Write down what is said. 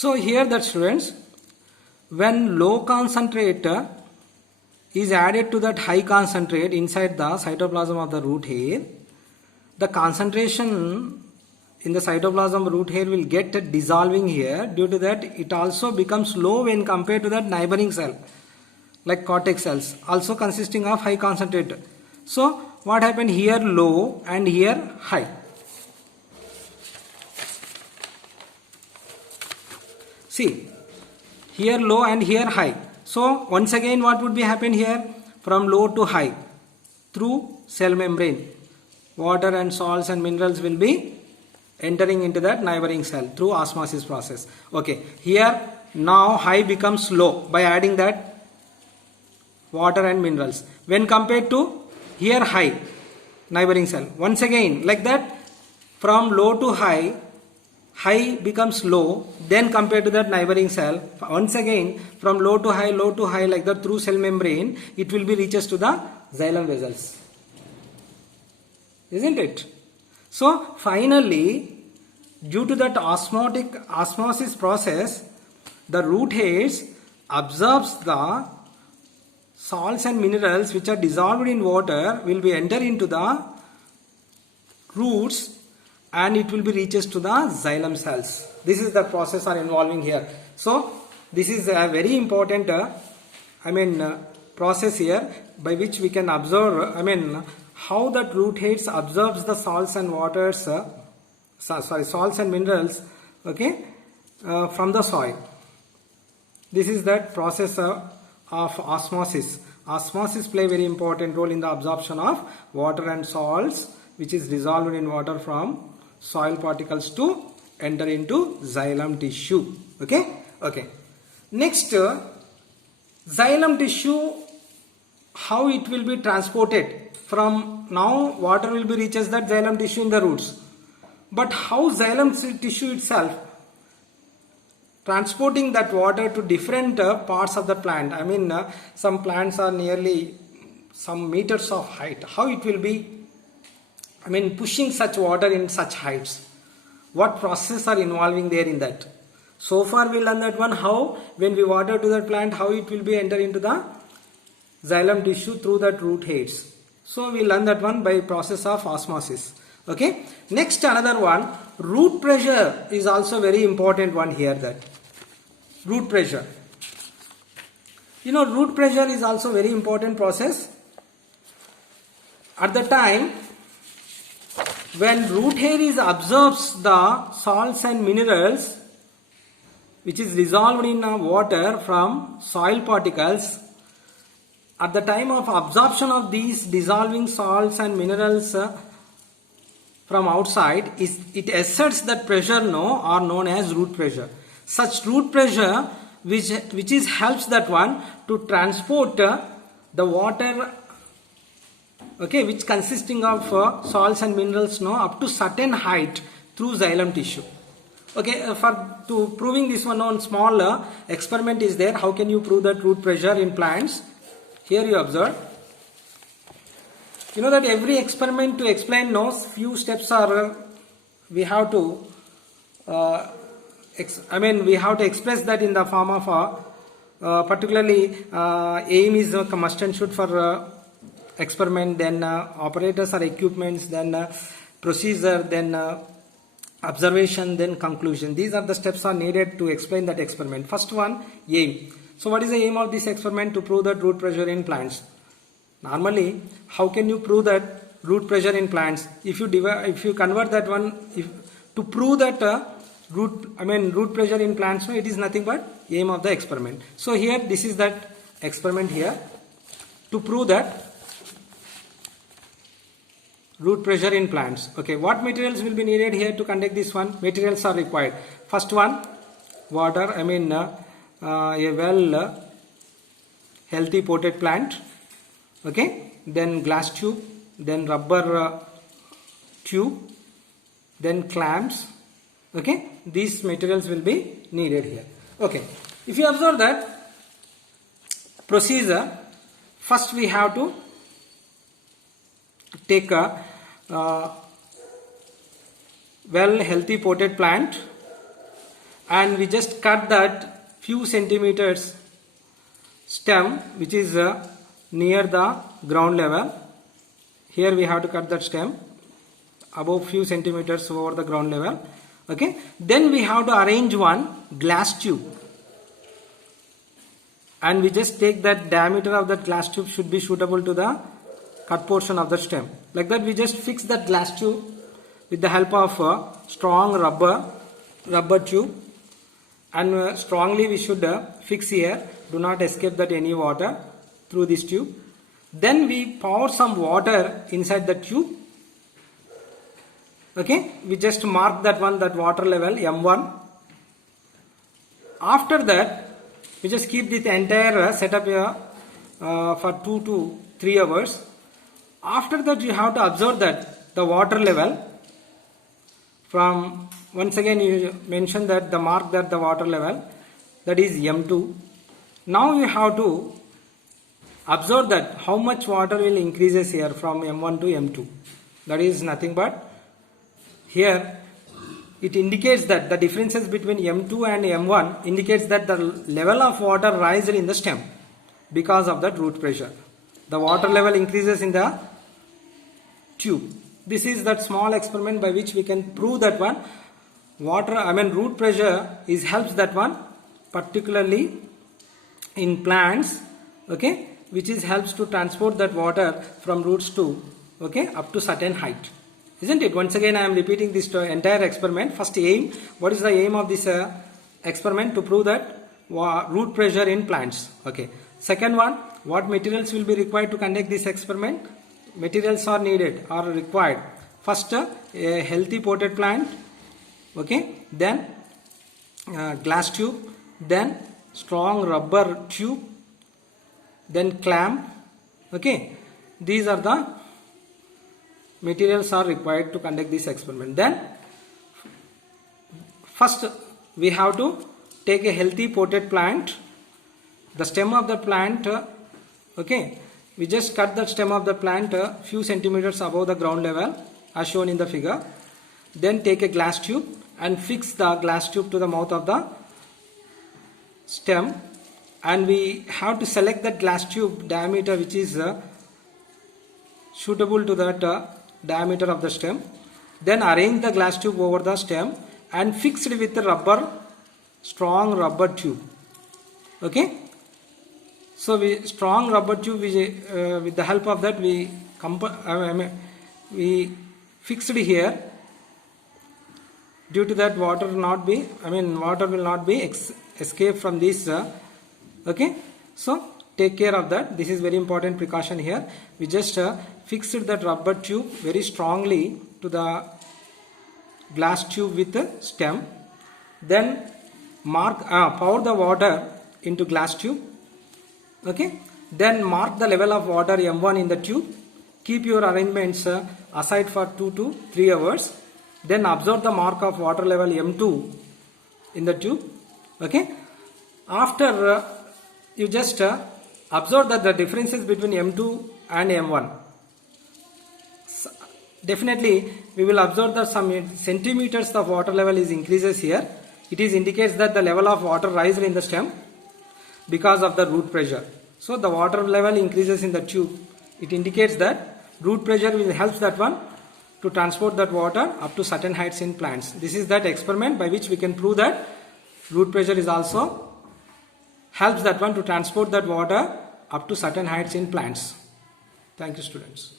So here that students, when low concentrate is added to that high concentrate inside the cytoplasm of the root hair, the concentration in the cytoplasm root hair will get dissolving here. Due to that, it also becomes low when compared to that neighboring cell like cortex cells, also consisting of high concentrate. So what happened here, low and here high. See, here low and here high. So once again what would be happen here, from low to high through cell membrane, water and salts and minerals will be entering into that neighboring cell through osmosis process. Okay, here now high becomes low by adding that water and minerals when compared to here high neighboring cell. Once again like that, from low to high, high becomes low, then compared to that neighboring cell, once again from low to high like that through cell membrane, it will be reaches to the xylem vessels, isn't it? So finally, due to that osmosis process, the root hairs absorbs the salts and minerals which are dissolved in water, will be enter into the roots, and it will be reaches to the xylem cells. This is the process are involving here. So this is a very important process here, by which we can observe how that root hairs absorbs the salts and waters salts and minerals, okay, from the soil. This is that process of osmosis. Osmosis play very important role in the absorption of water and salts which is dissolved in water from soil particles to enter into xylem tissue. Okay. Next, xylem tissue, how it will be transported. From now water will be reaches that xylem tissue in the roots. But how xylem tissue itself transporting that water to different parts of the plant. Some plants are nearly some meters of height. How it will be pushing such water in such heights? What processes are involving there in that? So far we learned that one, how when we water to that plant, how it will be enter into the xylem tissue through that root hairs. So we learn that one by process of osmosis. Okay. Next, another one, root pressure is also very important one here. That root pressure. Root pressure is also very important process. At the time when root hair is absorbs the salts and minerals which is dissolved in water from soil particles, at the time of absorption of these dissolving salts and minerals from outside, it exerts that pressure are known as root pressure. Such root pressure which helps that one to transport the water, okay, which consisting of salts and minerals up to certain height through xylem tissue. Okay, to proving this one small experiment is there. How can you prove that root pressure in plants? Here you observe. That every experiment to explain few steps are we have to we have to express that in the form of particularly aim is must and should for experiment, then operators or equipments, then procedure, then observation, then conclusion. These are the steps are needed to explain that experiment. First one, aim. So what is the aim of this experiment? To prove that root pressure in plants. Normally, how can you prove that root pressure in plants? If you convert that one, to prove that root pressure in plants, it is nothing but aim of the experiment. So here, this is that experiment here to prove that root pressure in plants. Okay, what materials will be needed here to conduct this one? Materials are required. First one, water. A well healthy potted plant. Okay, then glass tube, then rubber tube, then clamps. Okay, these materials will be needed here. Okay, if you observe that procedure, first we have to take a well healthy potted plant, and we just cut that few centimeters stem which is near the ground level. Here we have to cut that stem above few centimeters over the ground level. Okay, then we have to arrange one glass tube, and we just take that diameter of that glass tube should be suitable to the cut portion of the stem. Like that, we just fix that glass tube with the help of a strong rubber tube, and strongly we should fix here. Do not escape that any water through this tube. Then we pour some water inside the tube. Okay, we just mark that water level M1. After that, we just keep this entire setup here for 2 to 3 hours. After that, you have to observe that the water level from, once again you mention that the mark that the water level, that is M2. Now you have to observe that how much water will increases here from M1 to M2. That is nothing but, here it indicates that the differences between M2 and M1 indicates that the level of water rises in the stem because of that root pressure. The water level increases in the tube. This is that small experiment by which we can prove that one root pressure helps that one, particularly in plants, okay, which helps to transport that water from roots to, okay, up to certain height. Isn't it? Once again I am repeating this entire experiment. First aim, what is the aim of this experiment? To prove that root pressure in plants. Okay. Second one, what materials will be required to conduct this experiment? Materials are needed or required. First, a healthy potted plant, okay, then glass tube, then strong rubber tube, then clamp. Okay, these are the materials are required to conduct this experiment. Then first we have to take a healthy potted plant. The stem of the plant, okay, we just cut the stem of the plant a few centimeters above the ground level as shown in the figure. Then take a glass tube and fix the glass tube to the mouth of the stem, and we have to select that glass tube diameter which is suitable to that diameter of the stem. Then arrange the glass tube over the stem and fix it with a strong rubber tube. Okay, so strong rubber tube, with the help of that we fixed here. Due to that, water will not be escape from this. Okay, so take care of that. This is very important precaution here. We just fixed that rubber tube very strongly to the glass tube with the stem. Then pour the water into glass tube. Okay, then mark the level of water M1 in the tube. Keep your arrangements aside for 2 to 3 hours. Then observe the mark of water level M2 in the tube. Okay, after you just observe that the differences between M2 and M1. Definitely we will observe that some centimeters of water level increases here. It indicates that the level of water rises in the stem because of the root pressure. So the water level increases in the tube. It indicates that root pressure will help that one to transport that water up to certain heights in plants. This is that experiment by which we can prove that root pressure is also helps that one to transport that water up to certain heights in plants. Thank you, students.